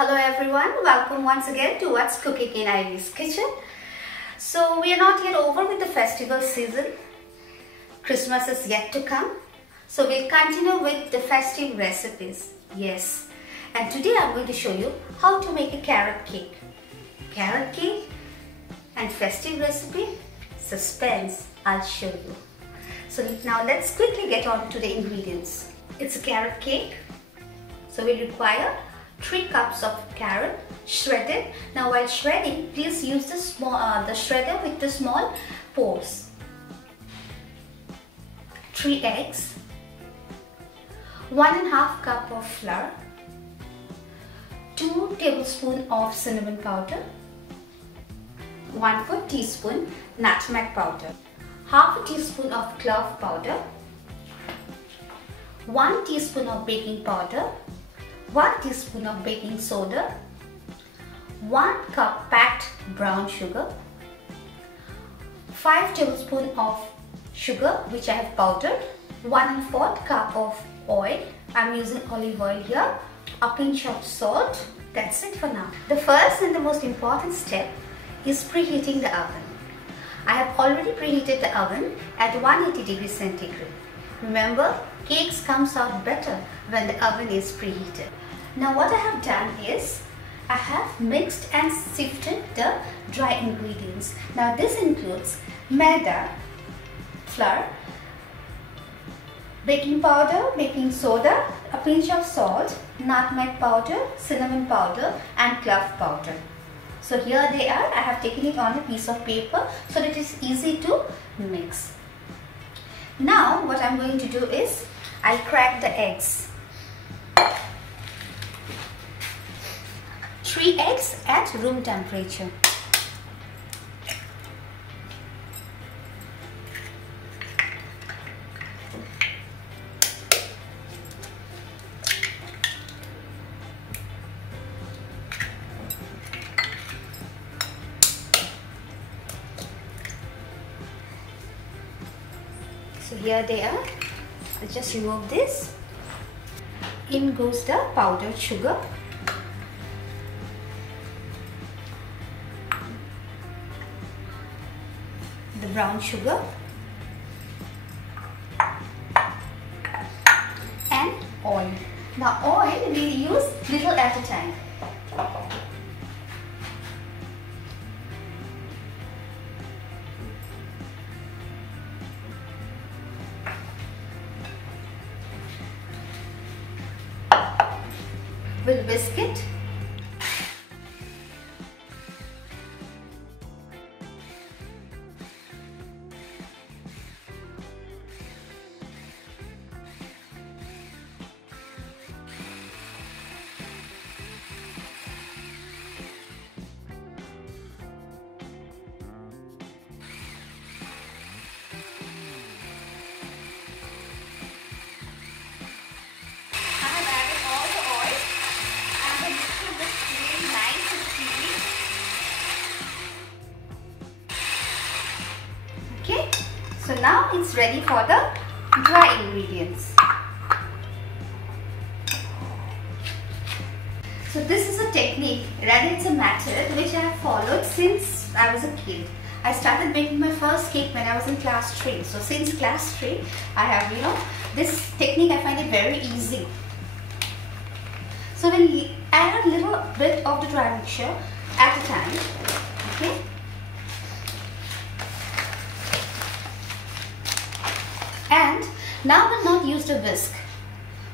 Hello everyone, welcome once again to What's Cooking in Ivy's Kitchen. So we are not yet over with the festival season. Christmas is yet to come. So we'll continue with the festive recipes. Yes. And today I'm going to show you how to make a carrot cake. Carrot cake and festive recipe? Suspense, I'll show you. So now let's quickly get on to the ingredients. It's a carrot cake. So we'll require 3 cups of carrot shredded. Now while shredding, please use the shredder with the small pores. 3 eggs, 1½ cup of flour, 2 tablespoons of cinnamon powder, 1/4 teaspoon nutmeg powder, ½ teaspoon of clove powder, 1 teaspoon of baking powder, 1 teaspoon of baking soda, 1 cup packed brown sugar, 5 tablespoons of sugar which I have powdered, 1¼ cup of oil, I'm using olive oil here, a pinch of salt. That's it for now. The first and the most important step is preheating the oven. I have already preheated the oven at 180 degrees centigrade. Remember, cakes comes out better when the oven is preheated. Now what I have done is, I have mixed and sifted the dry ingredients. Now this includes maida, flour, baking powder, baking soda, a pinch of salt, nutmeg powder, cinnamon powder and clove powder. So here they are. I have taken it on a piece of paper so that it is easy to mix. Now what I'm going to do is, I'll crack the eggs. 3 eggs at room temperature. So here they are. I'll just remove this. In goes the powdered sugar. The brown sugar and oil. Now oil we'll use little at a time. We'll whisk it. So now it's ready for the dry ingredients. So this is a technique, rather it's a method which I have followed since I was a kid. I started making my first cake when I was in class 3. So since class 3, I have, this technique I find it very easy. So we'll add a little bit of the dry mixture at a time. Okay. And now we'll not use the whisk,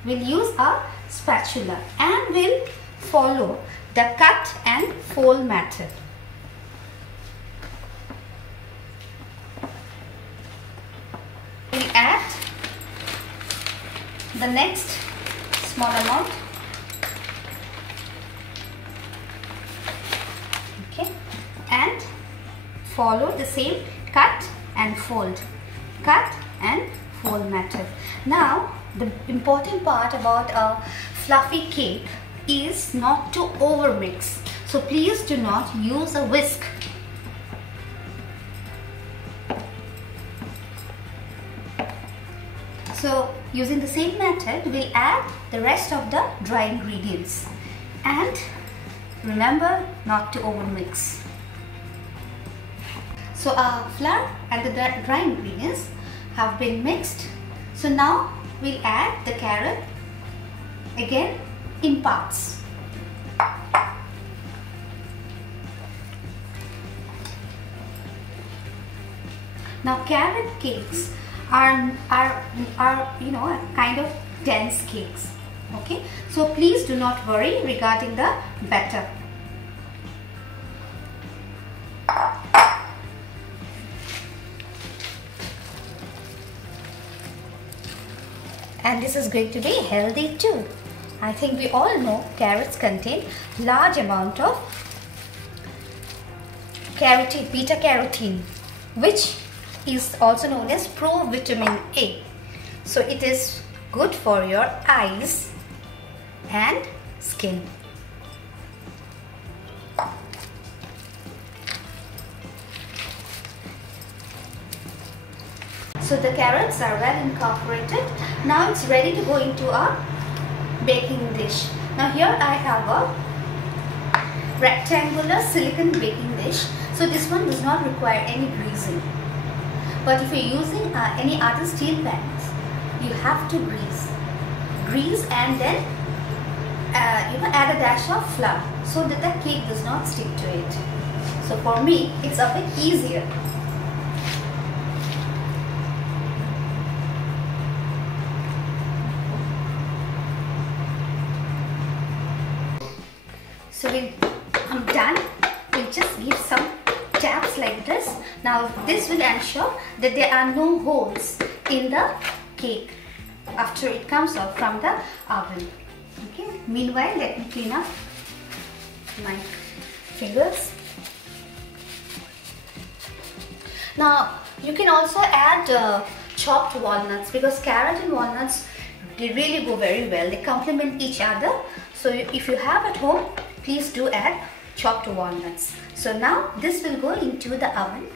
we'll use our spatula and we'll follow the cut and fold method. We'll add the next small amount. Okay, and follow the same cut and fold, cut and fold method. Now the important part about a fluffy cake is not to over mix. So please do not use a whisk. So using the same method, we'll add the rest of the dry ingredients and remember not to overmix. So our flour and the dry ingredients have been mixed. So now we'll add the carrot again in parts. Now carrot cakes are kind of dense cakes. Okay, so please do not worry regarding the batter. And this is going to be healthy too. I think we all know carrots contain large amount of beta carotene, which is also known as provitamin A. So it is good for your eyes and skin. So the carrots are well incorporated. Now it's ready to go into our baking dish. Now here I have a rectangular silicone baking dish. So this one does not require any greasing. But if you're using any other steel pans, you have to grease and then add a dash of flour so that the cake does not stick to it. So for me, it's a bit easier. So I'm done. We'll just give some taps like this. Now this will ensure that there are no holes in the cake after it comes out from the oven. Okay. Meanwhile, let me clean up my fingers. Now you can also add chopped walnuts, because carrot and walnuts, they really go very well. They complement each other. So if you have at home, please do add chopped walnuts. So now this will go into the oven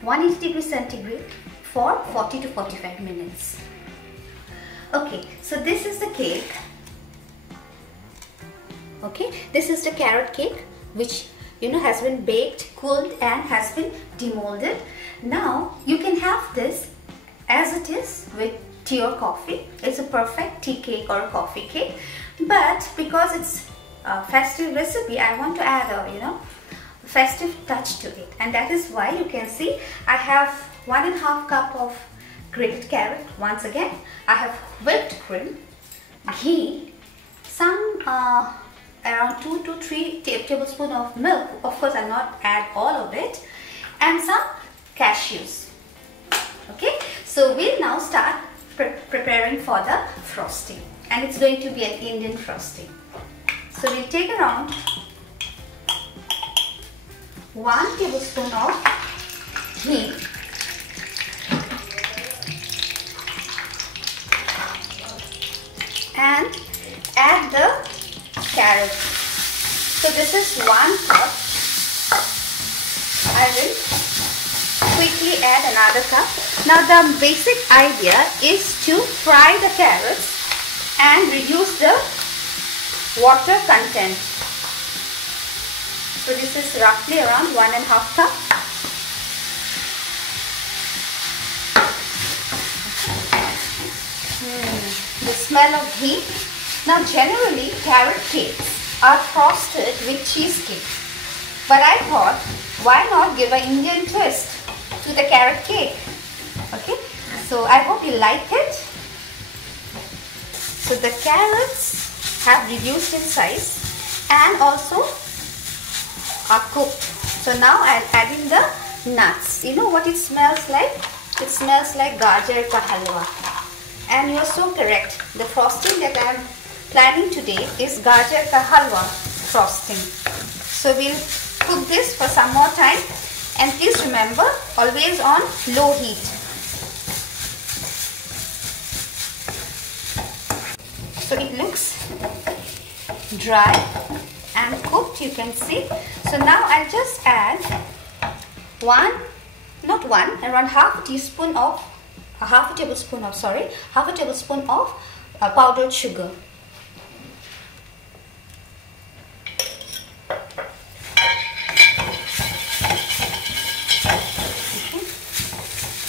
180 degrees centigrade for 40 to 45 minutes. Okay, so this is the cake. Okay, this is the carrot cake which has been baked, cooled and has been demolded. Now you can have this as it is with tea or coffee. It's a perfect tea cake or a coffee cake. But because it's a festive recipe, I want to add a festive touch to it, and that is why you can see I have 1.5 cup of grated carrot. Once again, I have whipped cream, ghee, some around 2 to 3 tablespoons of milk. Of course, I'll not add all of it, and some cashews. Okay, so we'll now start preparing for the frosting, and it's going to be an Indian frosting. So we'll take around 1 tablespoon of ghee, and add the carrot. So this is 1 cup. I will quickly add another cup. Now the basic idea is to fry the carrots and reduce the water content. So this is roughly around 1.5 cup. The smell of ghee. Now generally carrot cakes are frosted with cheesecake, but I thought, why not give an Indian twist to the carrot cake? Okay, so I hope you like it. So the carrots have reduced in size and also are cooked. So now I'll add in the nuts. You know what it smells like? It smells like Gajer ka halwa. And you are so correct. The frosting that I am planning today is Gajer ka halwa frosting. So we'll cook this for some more time, and please remember, always on low heat. So it looks dry and cooked, you can see. So now I'll just add around half a tablespoon of powdered sugar.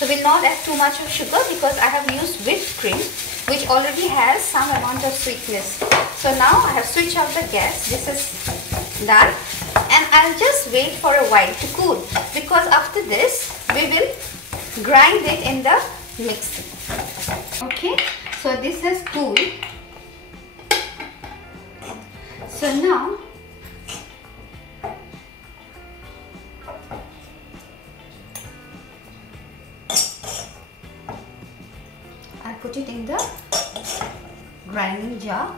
we'll not add too much of sugar because I have used whipped cream, which already has some amount of sweetness. So now I have switched off the gas. This is done, and I'll just wait for a while to cool, because after this we will grind it in the mixer. Okay, so this has cooled. So now I'll put it in the grinding jar.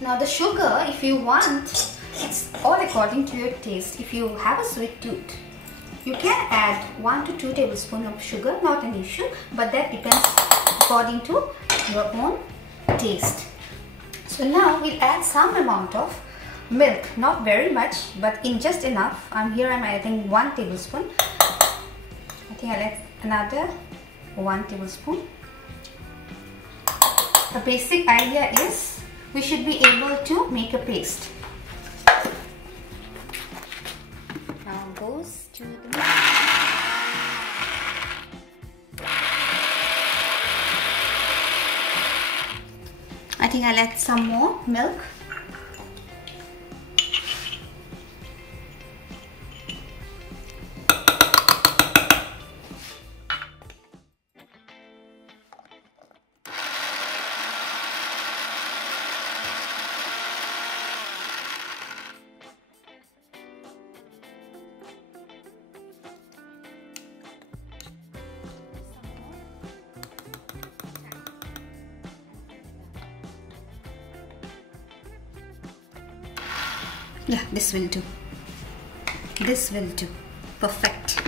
Now the sugar, if you want, it's all according to your taste. If you have a sweet tooth, you can add 1 to 2 tablespoons of sugar, not an issue, but that depends according to your own taste. So now we'll add some amount of milk, not very much, but in just enough. I'm adding 1 tablespoon. I think I'll add another 1 tablespoon. The basic idea is we should be able to make a paste. Now goes to the milk. I think I'll add some more milk. Yeah, this will do. This will do. Perfect.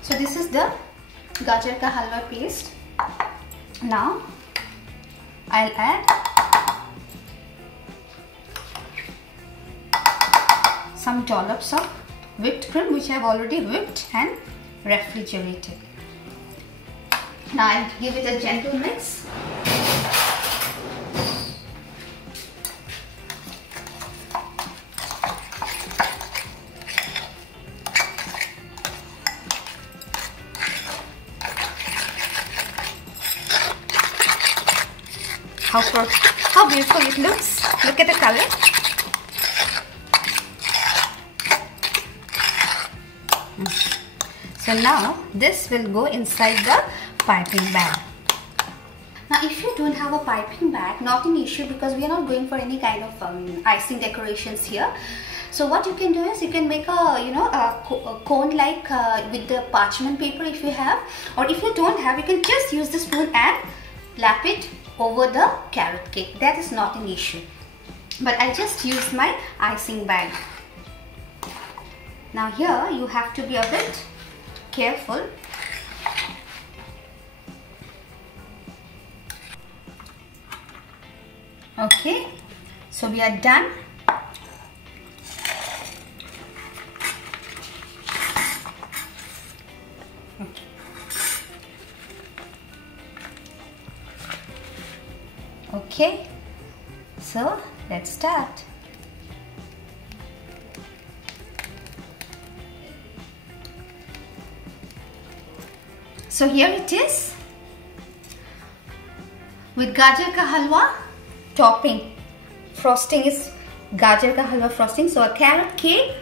So this is the gajar ka halwa paste. Now I'll add some dollops of whipped cream, which I have already whipped and refrigerated. Now I'll give it a gentle mix. How beautiful it looks. Look at the color. So now this will go inside the piping bag. Now if you don't have a piping bag, not an issue, because we are not going for any kind of icing decorations here. So what you can do is you can make a cone like with the parchment paper if you have, or if you don't have, you can just use the spoon and lap it over the carrot cake. That is not an issue, but I just used my icing bag. Now here you have to be a bit careful. Okay, so we are done. Okay, so let's start. So here it is with gajar ka halwa topping. Frosting is gajar ka halwa frosting. So a carrot cake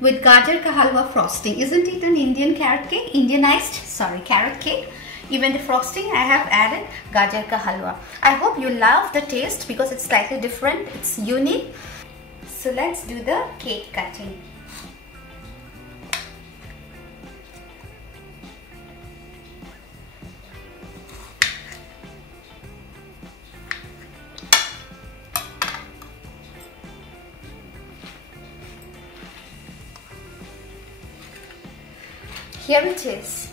with gajar ka halwa frosting. Isn't it an Indian carrot cake? Indianized, sorry, carrot cake. Even the frosting, I have added gajar ka halwa. I hope you love the taste because it's slightly different. It's unique. So let's do the cake cutting. Here it is.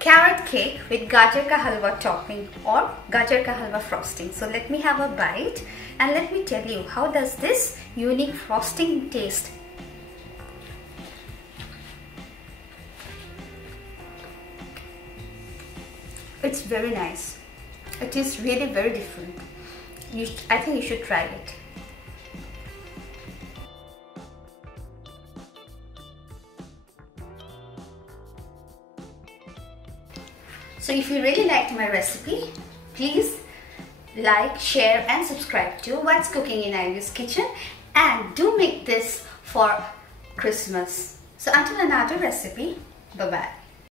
Carrot cake with gajar ka halwa topping or gajar ka halwa frosting. So let me have a bite and let me tell you, how does this unique frosting taste? It's very nice. It is really very different. I think you should try it. So if you really liked my recipe, please like, share and subscribe to What's Cooking in Ivy's Kitchen, and do make this for Christmas. So until another recipe, bye bye.